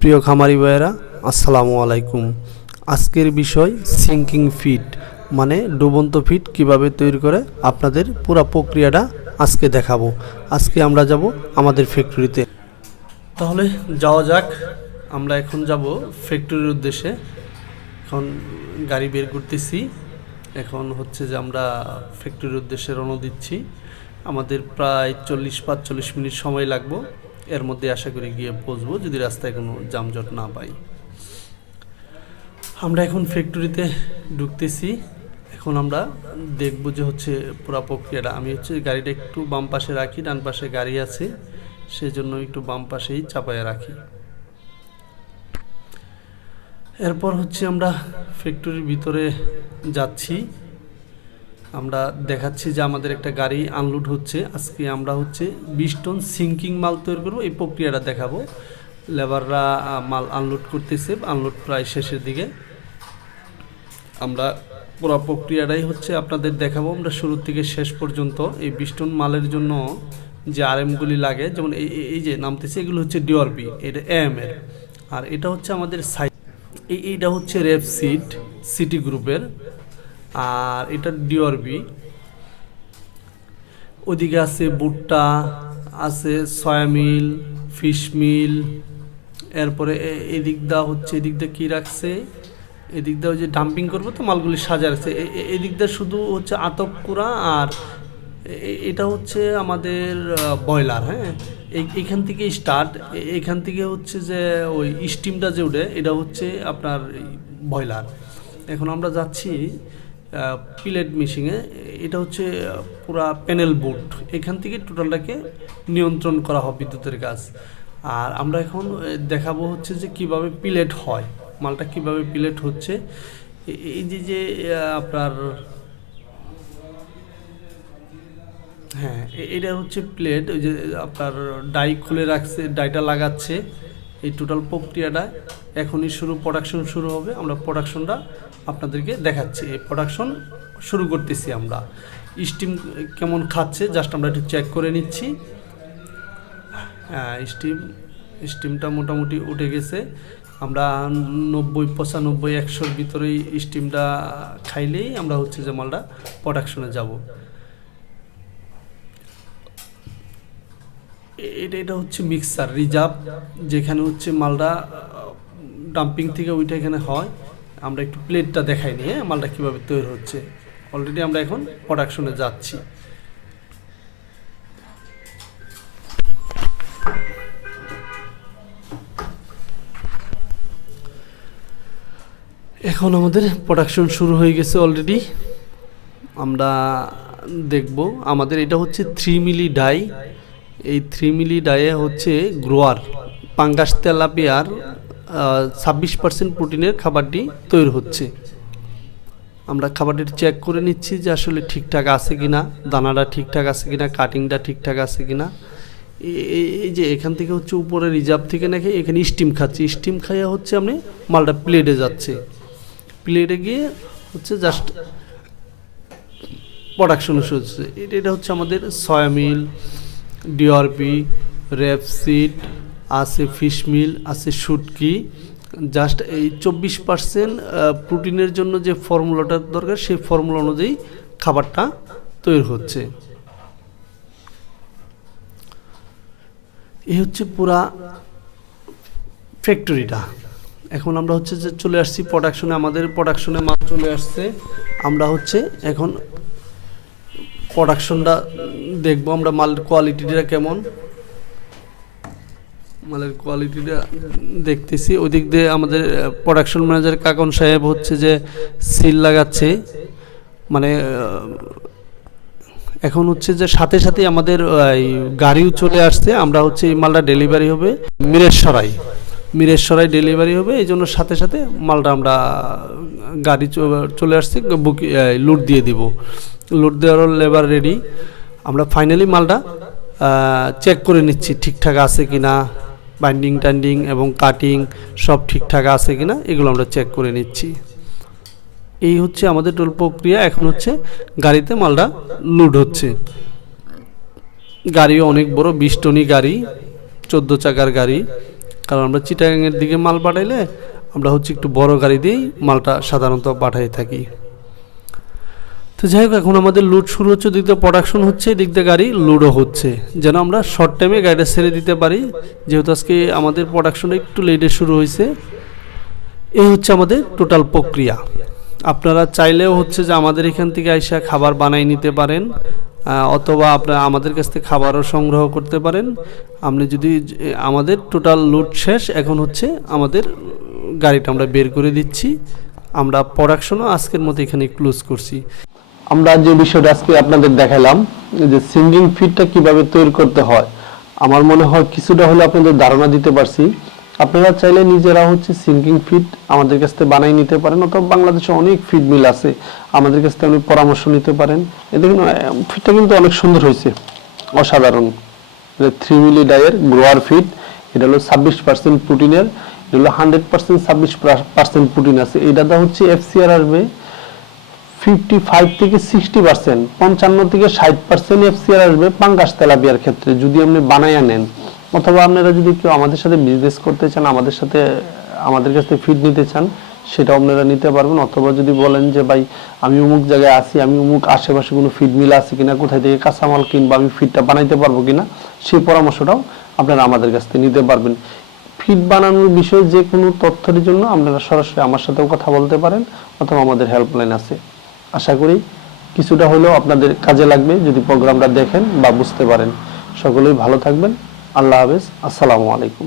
প্রিয় খামারি ভাইয়েরা, আসসালামু আলাইকুম। আজকের বিষয় সিঙ্কিং ফিট মানে ডুবন্ত ফিট কীভাবে তৈরি করে, আপনাদের পুরো প্রক্রিয়াটা আজকে দেখাবো। আজকে আমরা যাব আমাদের ফ্যাক্টরিতে। তাহলে যাওয়া যাক, আমরা এখন যাব ফ্যাক্টরির উদ্দেশ্যে। এখন গাড়ি বের করতেছি। এখন হচ্ছে যে আমরা ফ্যাক্টরির উদ্দেশ্যে রওনা দিচ্ছি। আমাদের প্রায় চল্লিশ পাঁচচল্লিশ মিনিট সময় লাগবে। এর মধ্যে আশা করি গিয়ে পৌঁছবো যদি রাস্তায় কোনো যানজট না পাই। আমরা এখন ফ্যাক্টরিতে ঢুকতেছি। এখন আমরা দেখব যে হচ্ছে পুরো প্রক্রিয়াটা। আমি হচ্ছে গাড়িটা একটু বাম পাশে রাখি, ডান পাশে গাড়ি আছে। সেজন্য একটু বাম পাশেই চাপায় রাখি। এরপর হচ্ছে আমরা ফ্যাক্টরির ভিতরে যাচ্ছি। আমরা দেখাচ্ছি যে আমাদের একটা গাড়ি আনলোড হচ্ছে। আজকে আমরা হচ্ছে বিশ টন সিঙ্কিং মাল তৈরি করব। এই প্রক্রিয়াটা দেখাবো। লেবাররা মাল আনলোড করতেছে। আনলোড প্রায় শেষের দিকে। আমরা পুরো প্রক্রিয়াটাই হচ্ছে আপনাদের দেখাবো। আমরা শুরু থেকে শেষ পর্যন্ত এই বিশ টন মালের জন্য যে আরএমগুলি লাগে, যেমন এই, এই- যে নামতেছে, এগুলো হচ্ছে ডিওরবি এটা এম এর। আর এটা হচ্ছে আমাদের সাই এই, এইটা হচ্ছে রেপ সিট, সিটি গ্রুপের। আর এটা ডিওরবি ওদিকে আছে ভুট্টা, আছে সয়া মিল ফিশ মিল। এরপরে এদিক দা হচ্ছে, এদিক দা কী রাখছে? এদিক দা যে ডাম্পিং করব তো, মালগুলি সাজা রাখছে। এদিক দা শুধু হচ্ছে আতপ কুড়া আর এটা হচ্ছে আমাদের বয়লার হ্যাঁ? এইখান থেকে স্টার্ট এখান থেকে হচ্ছে যে ওই স্টিমটা যে উঠে, এটা হচ্ছে আপনার বয়লার এখন আমরা যাচ্ছি পিলেট মেশিনে এটা হচ্ছে পুরা প্যানেল বোর্ড এখান থেকে টোটালটাকে নিয়ন্ত্রণ করা হয় বিদ্যুতের কাজ। আর আমরা এখন দেখাবো হচ্ছে যে কীভাবে পিলেট হয়। মালটা কীভাবে পিলেট হচ্ছে। এই যে যে আপনার হ্যাঁ এটা হচ্ছে প্লেট ওই যে, আপনার ডাই খুলে রাখছে ডাইটা লাগাচ্ছে। এই টোটাল প্রক্রিয়াটা এখনই শুরু প্রোডাকশন শুরু হবে। আমরা প্রোডাকশনটা আপনাদেরকে দেখাচ্ছি। প্রোডাকশন শুরু করতেছি আমরা। স্টিম কেমন খাচ্ছে জাস্ট আমরা একটু চেক করে নিচ্ছি। হ্যাঁ স্টিম স্টিমটা মোটামুটি উঠে গেছে। আমরা নব্বই, পঁচানব্বই, একশোর ভিতরেই স্টিমটা খাইলেই আমরা হচ্ছে যে মালটা প্রোডাকশনে যাব। এটা এটা হচ্ছে মিক্সার রিজার্ভ যেখানে হচ্ছে মালটা ডাম্পিং থেকে ওইটা এখানে হয়। আমরা একটু প্লেটটা দেখাই নিয়ে মালটা কীভাবে তৈরি হচ্ছে। অলরেডি আমরা এখন প্রোডাকশনে যাচ্ছি। এখন আমাদের প্রোডাকশন শুরু হয়ে গেছে অলরেডি আমরা দেখব, আমাদের এটা হচ্ছে থ্রি মিলি ডাই। এই থ্রি মিলি ডায়ে হচ্ছে গ্রোয়ার পাঙ্গাস তেলাপিয়ার ছাব্বিশ পার্সেন্ট প্রোটিনের খাবারটি তৈরি হচ্ছে। আমরা খাবারটি চেক করে নিচ্ছি যে আসলে ঠিকঠাক আছে কি না দানাটা ঠিকঠাক আছে কি না কাটিংটা ঠিকঠাক আছে কি না এই যে এখান থেকে হচ্ছে উপরে রিজার্ভ থেকে নাকি এখানে স্টিম খাচ্ছি। স্টিম খাইয়া হচ্ছে আপনি মালটা প্লেটে যাচ্ছে। প্লেটে গিয়ে হচ্ছে জাস্ট প্রোডাকশন হচ্ছে এটা এটা হচ্ছে আমাদের সয়া মিল ডিআরপি রেপসিড আছে ফিশ মিল আছে শুটকি জাস্ট এই চব্বিশ পার্সেন্ট প্রোটিনের জন্য যে ফর্মুলাটা দরকার, সেই ফর্মুলা অনুযায়ী খাবারটা তৈরি হচ্ছে। এই হচ্ছে পুরা ফ্যাক্টরিটা এখন আমরা হচ্ছে যে চলে আসছি প্রোডাকশনে আমাদের প্রোডাকশনে মাল চলে আসছে। আমরা হচ্ছে এখন প্রোডাকশনটা দেখব, আমরা মাল কোয়ালিটিটা কেমন। মালের কোয়ালিটিটা দেখতেছি। ওই দিক দিয়ে আমাদের প্রোডাকশন ম্যানেজার কাকন সাহেব হচ্ছে যে সিল লাগাচ্ছে। মানে এখন হচ্ছে যে সাথে সাথে আমাদের গাড়িও চলে আসছে। আমরা হচ্ছে এই মালটা ডেলিভারি হবে মিরেশ্বরাই মিরেশ্বরাই ডেলিভারি হবে। এই জন্য সাথে সাথে মালটা আমরা গাড়ি চলে আসছে। বুকি লুট দিয়ে দিব। লুট দেওয়ার লেবার রেডি আমরা ফাইনালি মালটা চেক করে নিচ্ছি ঠিকঠাক আছে কিনা। বাইন্ডিং টাইন্ডিং এবং কাটিং সব ঠিকঠাক আছে কিনা এগুলো আমরা চেক করে নিচ্ছি। এই হচ্ছে আমাদের টোল প্রক্রিয়া, এখন হচ্ছে গাড়িতে মালটা লোড হচ্ছে। গাড়িও অনেক বড়, বিশ টনি গাড়ি, চোদ্দ চাকার গাড়ি। কারণ আমরা চিটাগাংয়ের দিকে মাল পাঠাইলে আমরা হচ্ছে একটু বড় গাড়ি দিয়েই মালটা সাধারণত পাঠাই থাকি। তো যাই হোক, এখন আমাদের লুট শুরু হচ্ছে দিক প্রোডাকশন হচ্ছে দিক দিয়ে গাড়ি লুডও হচ্ছে। যেন আমরা শর্ট টাইমে গাড়িটা ছেড়ে দিতে পারি, যেহেতু আজকে আমাদের প্রোডাকশনটা একটু লেটে শুরু হয়েছে। এই হচ্ছে আমাদের টোটাল প্রক্রিয়া। আপনারা চাইলেও হচ্ছে যে আমাদের এখান থেকে আইসা খাবার বানাই নিতে পারেন অথবা আপনারা আমাদের কাছ থেকে খাবারও সংগ্রহ করতে পারেন। আপনি যদি আমাদের টোটাল লুট শেষ, এখন হচ্ছে আমাদের গাড়িটা আমরা বের করে দিচ্ছি। আমরা প্রোডাকশনও আজকের মতো এখানে ক্লোজ করছি। আমরা যে বিষয়টা আজকে আপনাদের দেখালাম যে সিঙ্গিং ফিটটা কীভাবে তৈরি করতে হয়, আমার মনে হয় কিছুটা হলে আপনাদের ধারণা দিতে পারছি। আপনারা চাইলে নিজেরা হচ্ছে সিঙ্কিং ফিট আমাদের কাছ থেকে বানাই নিতে পারেন, অথবা বাংলাদেশে অনেক ফিট মিল আছে, আমাদের কাছ থেকে আপনি পরামর্শ নিতে পারেন। এ দেখুন ফিটটা কিন্তু অনেক সুন্দর হয়েছে, অসাধারণ। থ্রি মিলি ডায়ের গ্রোয়ার ফিট এটা হলো ছাব্বিশ পার্সেন্ট প্রোটিনের এটা হলো হান্ড্রেড পার্সেন্ট ছাব্বিশ পার্সেন্ট প্রোটিন আছে। এটাতে হচ্ছে এফসিআর আসবে ফিফটি ফাইভ থেকে সিক্সটি পার্সেন্ট, পঞ্চান্ন থেকে ষাট পার্সেন্ট এফসিআর আসবে পাঙ্গাস তেলাপিয়ার ক্ষেত্রে, যদি আপনি বানাইয়া নেন। অথবা আপনারা যদি কেউ আমাদের সাথে বিজনেস করতে চান, আমাদের সাথে, আমাদের কাছ থেকে ফিড নিতে চান, সেটাও আপনারা নিতে পারবেন। অথবা যদি বলেন যে, ভাই, আমি অমুক জায়গায় আছি, আমি অমুক আশেপাশে কোনো ফিড মিল আছে কিনা, কোথায় থেকে কাঁচামাল কিনবো, আমি ফিডটা বানাইতে পারব কিনা? সেই পরামর্শটাও আপনারা আমাদের কাছ থেকে নিতে পারবেন। ফিড বানানোর বিষয়ে যে কোনো তথ্যের জন্য আপনারা সরাসরি আমার সাথেও কথা বলতে পারেন, অথবা আমাদের হেল্পলাইন আছে। আশা করি কিছুটা হলেও আপনাদের কাজে লাগবে যদি প্রোগ্রামটা দেখেন বা বুঝতে পারেন। সকলেই ভালো থাকবেন। আল্লাহ হাফেজ। আসসালামু আলাইকুম।